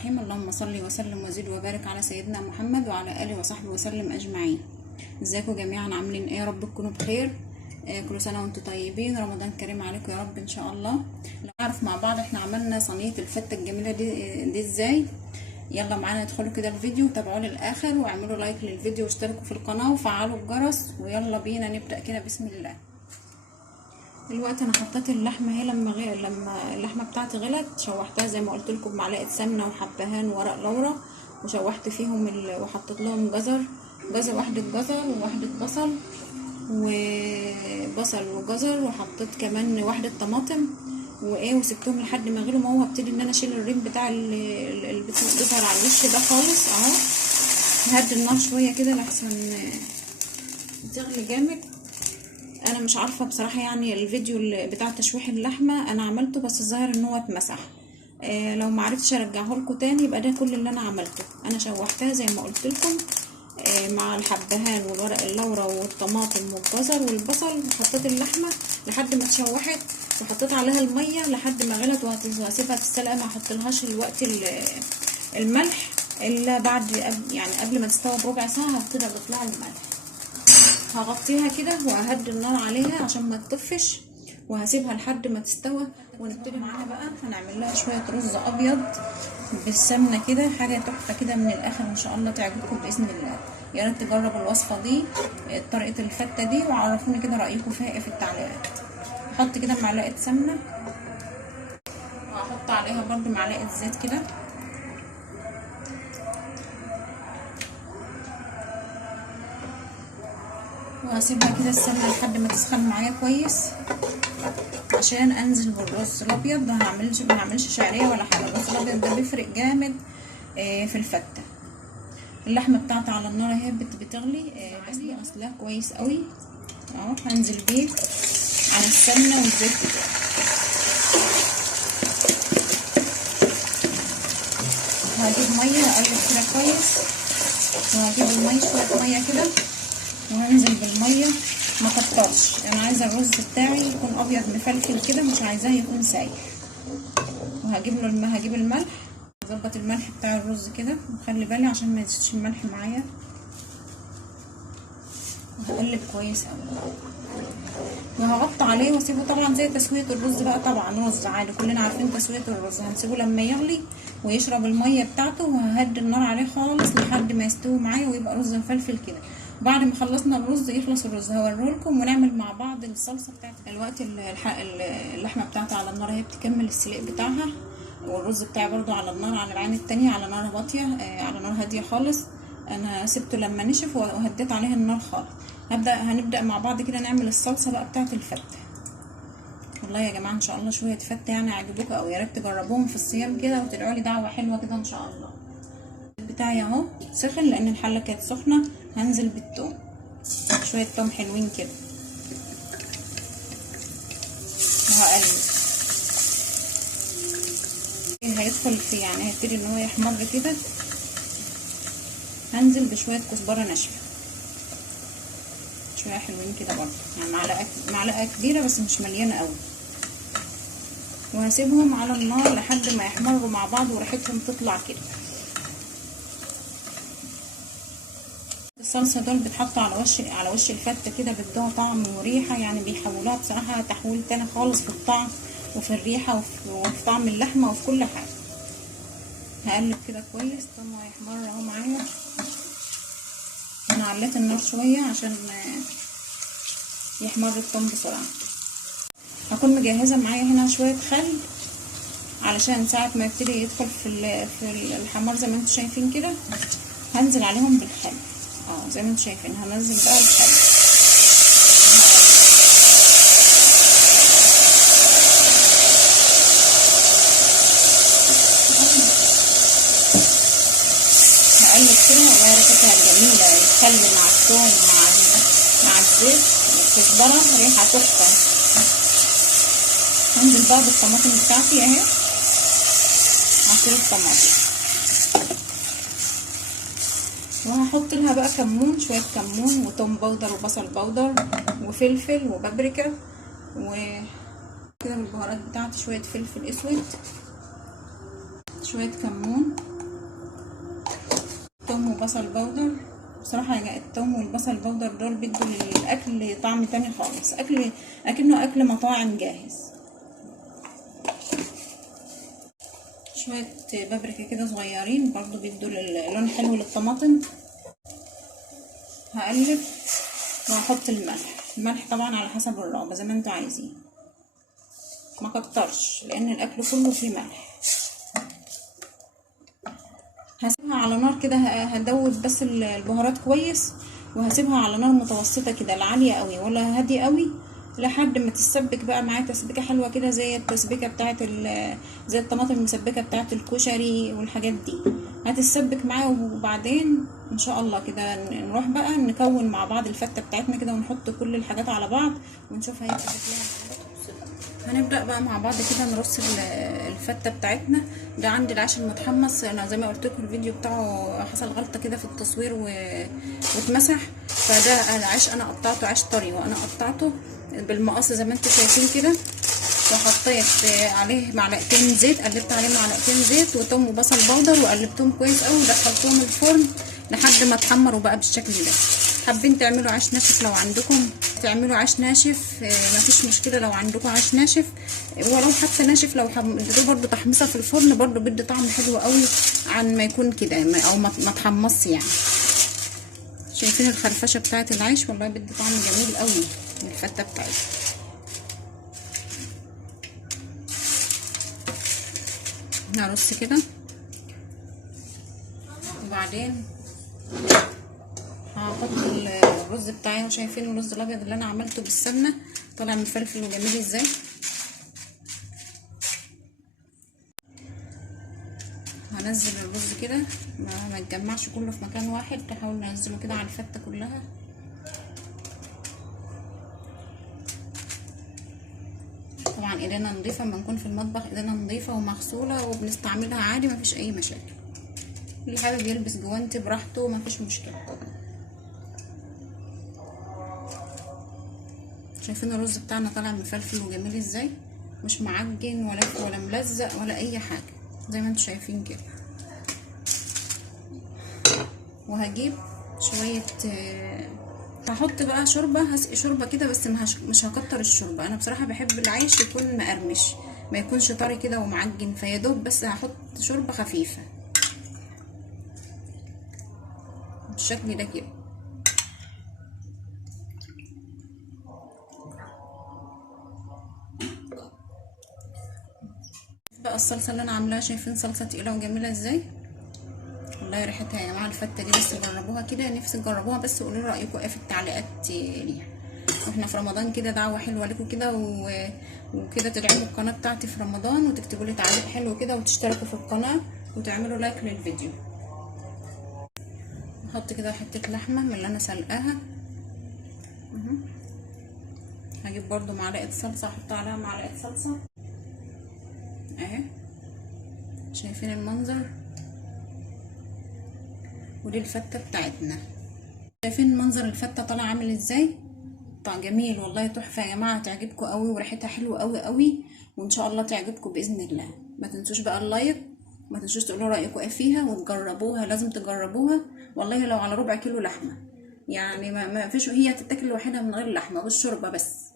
الرحيم. اللهم صل وسلم وزد وبارك على سيدنا محمد وعلى اله وصحبه وسلم اجمعين. ازيكم جميعا، عاملين ايه؟ يا رب تكونوا بخير. كل سنه وانتم طيبين، رمضان كريم عليكم يا رب ان شاء الله. لو نعرف مع بعض احنا عملنا صينيه الفته الجميله دي ازاي. يلا معانا ندخلوا كده الفيديو وتابعوه للاخر واعملوا لايك للفيديو واشتركوا في القناه وفعلوا الجرس، ويلا بينا نبدا كده. بسم الله. دلوقتي انا حطيت اللحمه اهي. لما اللحمه بتاعتي غلت شوحتها زي ما قلت لكم بمعلقه سمنه وحبهان وورق لورا، وشوحت فيهم وحطيت لهم جزر واحده جزر وواحده بصل وجزر، وحطيت كمان واحده طماطم وسبتهم لحد ما يغلوا. ما هو هبتدي ان انا اشيل الريم بتاع اللي بتظهر على الوش ده خالص اهو. هدي النار شويه كده لحسن تغلي جامد. انا مش عارفه بصراحه، يعني الفيديو بتاع تشويح اللحمه انا عملته بس الظاهر ان هو اتمسح. لو ما عرفتش ارجعه لكم تاني يبقى ده كل اللي انا عملته. انا شوحتها زي ما قلت لكم مع الحبهان والورق اللورا والطماطم والجزر والبصل، وحطيت اللحمه لحد ما اتشوحت وحطيت عليها الميه لحد ما غلت، وهسيبها تتسلق. ما احطلهاش الوقت الملح الا بعد، يعني قبل ما تستوي بربع ساعه هبتدي اضيف لها الملح. هغطيها كده وههدي النار عليها عشان ما تطفش، وهسيبها لحد ما تستوى. ونبتدي معاها بقى هنعمل لها شويه رز ابيض بالسمنه كده، حاجه تحفه كده من الاخر ان شاء الله تعجبكم باذن الله. يا ريت تجربوا الوصفه دي، طريقه الفته دي، وعرفوني كده رايكم فيها ايه في التعليقات. احط كده معلقه سمنه، وهحط عليها برده معلقه زيت كده، وهسيبها كده السمنه لحد ما تسخن معايا كويس عشان انزل بالرز الابيض. ده ما هعملش شعريه ولا حاجه. الرز الابيض ده بيفرق جامد في الفته. اللحمه بتاعتي على النار اهي بتغلي، غسلها كويس قوي اهو. هنزل بيه على السمنه والزيت كده، وهجيب ميه اقلب كده كويس، وهجيب الميه شويه ميه كده وهنزل بالميه. ما كترش، انا عايزه الرز بتاعي يكون ابيض مفلفل كده، مش عايزاه يكون سايح. وهجيب له هجيب الملح، اظبط الملح بتاع الرز كده، وخلي بالي عشان ما يزيدش الملح معايا. وهقلب كويس قوي وهغطي عليه واسيبه طبعا زي تسويه الرز بقى. طبعا رز عادي كلنا عارفين تسويه الرز. هنسيبه لما يغلي ويشرب الميه بتاعته، وههدي النار عليه خالص لحد ما يستوي معايا ويبقى رز مفلفل كده. بعد ما خلصنا الرز يخلص الرز هوريهولكم ونعمل مع بعض الصلصه بتاعتي. دلوقتي اللحمه بتاعتي على النار اهي بتكمل السلق بتاعها، والرز بتاعي برضو على النار، على العين التانية على نار واطيه، على نار هاديه خالص. انا سبته لما نشف وهديت عليه النار خالص. هنبدا مع بعض كده نعمل الصلصه بقى بتاعت الفته. والله يا جماعه ان شاء الله شويه فته يعني عجبوكم، او يا ريت تجربوهم في الصيام كده وتدعوا لي دعوه حلوه كده ان شاء الله. بتاعي اهو سخن لان الحله كانت سخنه. هنزل بالثوم، شويه ثوم حلوين كده، وهقلب. هيدخل في يعني هيبتدي ان هو يحمر كده. هنزل بشويه كزبره ناشفه، شويه حلوين كده برضه، يعني معلقه كبيره بس مش مليانه قوي. وهسيبهم على النار لحد ما يحمروا مع بعض وريحتهم تطلع كده. الصلصه دول بتحطوا على وش الفته كده، بيدوها طعم وريحه، يعني بيحولوها بصراحه تحويل تاني خالص في الطعم وفي الريحه وفي طعم اللحمه وفي كل حاجه. هقلب كده كويس طعمه هيحمر اهو معايا. انا عليت النار شويه عشان يحمر الثوم بسرعه. هكون مجهزه معايا هنا شويه خل علشان ساعه ما يبتدي يدخل في الحمار زي ما انتم شايفين كده. هنزل عليهم بالخل زي ما انتم شايفين. هنزل بقى الخل، هقلب كده والله ريحتها جميله. الخل مع الثوم مع الزيت والكزبره ريحه تحفه. هنزل بقى بالطماطم بتاعتي اهي. هعصر الطماطم وهحط لها بقى كمون، شويه كمون وتوم باودر وبصل باودر وفلفل وبابريكا وكده. بالبهارات بتاعتي شويه فلفل اسود، شويه كمون، بصل بودر. بصراحه الثوم والبصل بودر دول بيدوا للاكل طعم تاني خالص، اكنه اكل مطاعم جاهز. شويه بابريكا كده صغيرين برضو بيدوا لون حلو للطماطم. هقلب وهحط الملح طبعا على حسب الرغبه زي ما انتوا عايزين، ما كترش لان الاكل كله فيه ملح. هسيبها على نار كده، هدوب بس البهارات كويس، وهسيبها على نار متوسطه كده، لا عاليه قوي ولا هاديه قوي، لحد ما تتسبك بقى معايا تسبيكه حلوه كده زي التسبيكه بتاعه زي الطماطم المسبكه بتاعه الكشري والحاجات دي، هتتسبك معايا. وبعدين ان شاء الله كده نروح بقى نكون مع بعض الفته بتاعتنا كده، ونحط كل الحاجات على بعض ونشوف هيبقى شكلها. هنبدأ بقى مع بعض كده نرص الفتة بتاعتنا. ده عندي العيش المتحمص، انا زي ما قلت لكم الفيديو بتاعه حصل غلطة كده في التصوير واتمسح، فده العيش انا قطعته عيش طري، وانا قطعته بالمقص زي ما انتم شايفين كده، وحطيت عليه معلقتين زيت، قلبت عليه معلقتين زيت وتوم وبصل بودر، وقلبتهم كويس قوي ودخلتهم الفرن لحد ما اتحمروا بقى بالشكل ده. حابين تعملوا عيش ناشف لو عندكم تعملوا عيش ناشف، مفيش مشكله لو عندكم عيش ناشف، ولو حتى ناشف لو اديتوه برده تحميصه في الفرن برده بيدي طعم حلو قوي عن ما يكون كده او ما اتحمصش يعني. شايفين الخرفشه بتاعه العيش؟ والله بيدي طعم جميل قوي من الفته بتاعتها. هرص كده وبعدين هحط الرز بتاعي. شايفين الرز الابيض اللي انا عملته بالسمنه طالع مفلفل وجميل ازاي. هنزل الرز كده ما يتجمعش كله في مكان واحد، تحاول ننزله كده على الفته كلها. طبعا ايدينا نظيفه، لما نكون في المطبخ ايدينا نظيفه ومغسوله وبنستعملها عادي، مفيش اي مشاكل. اللي حابب يلبس جوانتي براحته مفيش مشكله. شايفين الرز بتاعنا طالع مفلفل وجميل ازاي، مش معجن ولا ملزق ولا اي حاجه زي ما انتم شايفين كده. وهجيب شويه هحط بقى شوربه، هسقي شوربه كده بس مش هكتر الشوربه. انا بصراحه بحب العيش يكون مقرمش، ما يكونش طري كده ومعجن، فيدوب بس هحط شوربه خفيفه بالشكل ده كده. بقى الصلصه اللي انا عاملاها، شايفين صلصه تقيله وجميله ازاي، والله ريحتها يا جماعه. الفته دي بس جربوها كده، نفسي تجربوها بس قولوا لي رايكم ايه في التعليقات ليها. واحنا في رمضان كده دعوه حلوه لكم كده وكده تدعموا القناه بتاعتي في رمضان، وتكتبوا لي تعليق حلو كده، وتشتركوا في القناه وتعملوا لايك للفيديو. نحط كده حته لحمه من اللي انا سلقاها. هجيب برضو معلقه صلصه، احط عليها معلقه صلصه اهي. شايفين المنظر؟ ودي الفته بتاعتنا. شايفين منظر الفته طالع عامل ازاي؟ طعم جميل والله، تحفه يا جماعه، تعجبكم قوي وريحتها حلوه قوي قوي، وان شاء الله تعجبكم باذن الله. ما تنسوش بقى اللايك، ما تنسوش تقولوا رايكم ايه فيها، وتجربوها، لازم تجربوها والله. لو على ربع كيلو لحمه يعني ما فيش، هي تتاكل لوحدها من غير لحمه بالشوربه بس.